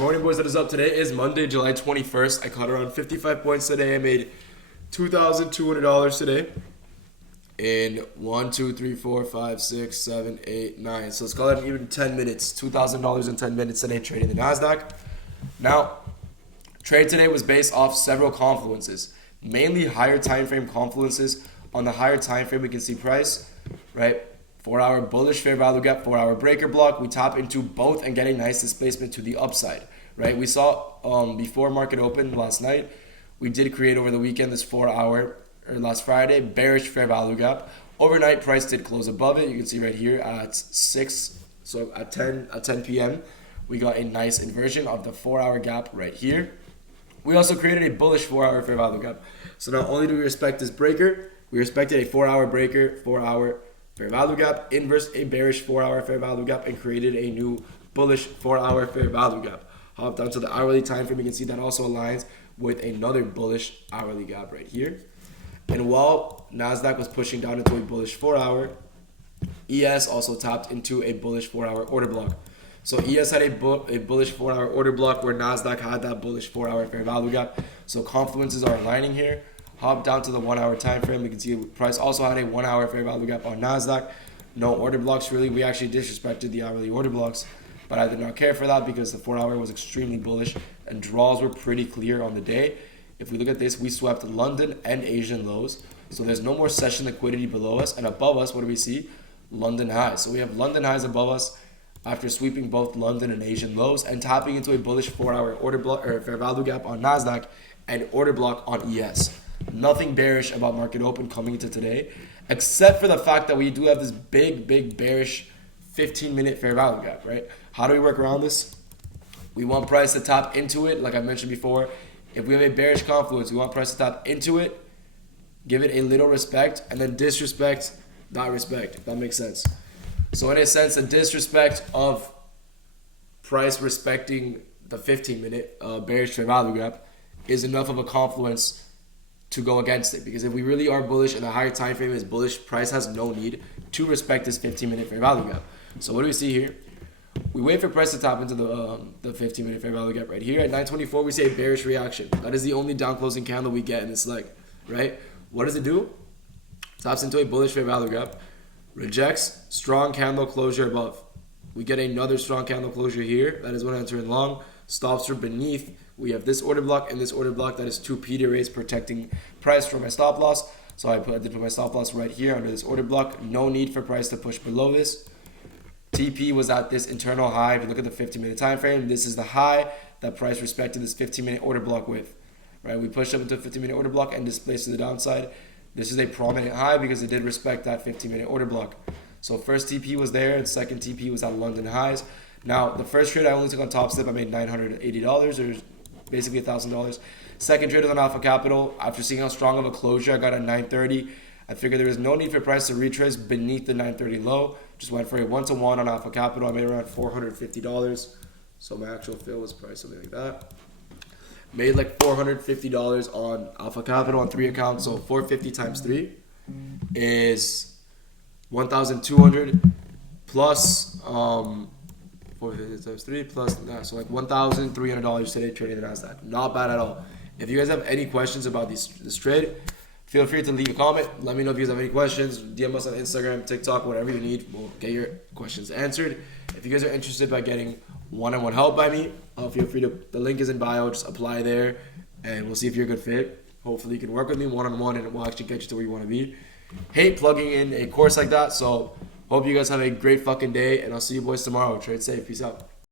Good morning, boys. That is up. Today is Monday, July 21st. I caught around 55 points today. I made $2,200 today in 1, 2, 3, 4, 5, 6, 7, 8, 9. So let's call it even 10 minutes. $2,000 in 10 minutes today trading the Nasdaq. Now, trade today was based off several confluences, mainly higher time frame confluences. On the higher time frame, we can see price, right? 4-hour bullish fair value gap, 4-hour breaker block. We tap into both and getting nice displacement to the upside, right? We saw before market open last night, we did create over the weekend this 4-hour, or last Friday, bearish fair value gap. Overnight, price did close above it. You can see right here at 6, so at 10 p.m., we got a nice inversion of the 4-hour gap right here. We also created a bullish 4-hour fair value gap. So not only do we respect this breaker, we respected a 4-hour breaker, 4-hour fair value gap, inverse a bearish 4-hour fair value gap, and created a new bullish 4-hour fair value gap. Hop down to the hourly time frame, you can see that also aligns with another bullish hourly gap right here. And while Nasdaq was pushing down into a bullish 4-hour, ES also tapped into a bullish 4-hour order block. So ES had a bullish 4-hour order block where Nasdaq had that bullish 4-hour fair value gap. So confluences are aligning here. Hop down to the 1-hour time frame. You can see price also had a 1-hour fair value gap on Nasdaq. No order blocks really. We actually disrespected the hourly order blocks, but I did not care for that because the 4-hour was extremely bullish and draws were pretty clear on the day. If we look at this, we swept London and Asian lows. So there's no more session liquidity below us, and above us, what do we see? London highs. So we have London highs above us after sweeping both London and Asian lows and tapping into a bullish 4-hour order block or fair value gap on Nasdaq and order block on ES. Nothing bearish about market open coming into today, except for the fact that we do have this big bearish 15-minute fair value gap, right? How do we work around this? We want price to tap into it, like I mentioned before. If we have a bearish confluence, we want price to tap into it, give it a little respect, and then disrespect that respect, if that makes sense. So in a sense, the disrespect of price respecting the 15-minute bearish fair value gap is enough of a confluence to go against it, because if we really are bullish and the higher time frame is bullish, price has no need to respect this 15-minute fair value gap. So what do we see here? We wait for price to tap into the 15-minute fair value gap right here. At 924, we see a bearish reaction. That is the only down closing candle we get in this leg, right? What does it do? Taps into a bullish fair value gap, rejects strong candle closure above. We get another strong candle closure here. That is when entering long. Stops from beneath. We have this order block and this order block. That is 2 P raise protecting price from my stop loss. So I did put my stop loss right here under this order block. No need for price to push below this. TP was at this internal high. If you look at the 15-minute time frame, this is the high that price respected this 15-minute order block with. Right? We pushed up into a 15-minute order block and displaced to the downside. This is a prominent high because it did respect that 15-minute order block. So first TP was there and second TP was at London highs. Now, the first trade I only took on top step. I made $980 or basically $1,000. Second trade was on Alpha Capital. After seeing how strong of a closure I got at 930, I figured there was no need for price to retrace beneath the 930 low. Just went for a 1-to-1 on Alpha Capital. I made around $450. So my actual fill was probably something like that. Made like $450 on Alpha Capital on 3 accounts. So 450 times 3 is 1,200 plus 450 times 3 plus that, so like $1,300 today trading the Nasdaq. Not bad at all. If you guys have any questions about this trade, feel free to leave a comment. Let me know if you guys have any questions. DM us on Instagram, TikTok, whatever you need. We'll get your questions answered. If you guys are interested by getting one-on-one help by me, feel free to, the link is in bio, just apply there and we'll see if you're a good fit. Hopefully you can work with me one-on-one and we'll actually get you to where you want to be. Hate plugging in a course like that, so hope you guys have a great fucking day, and I'll see you boys tomorrow. Trade safe. Peace out.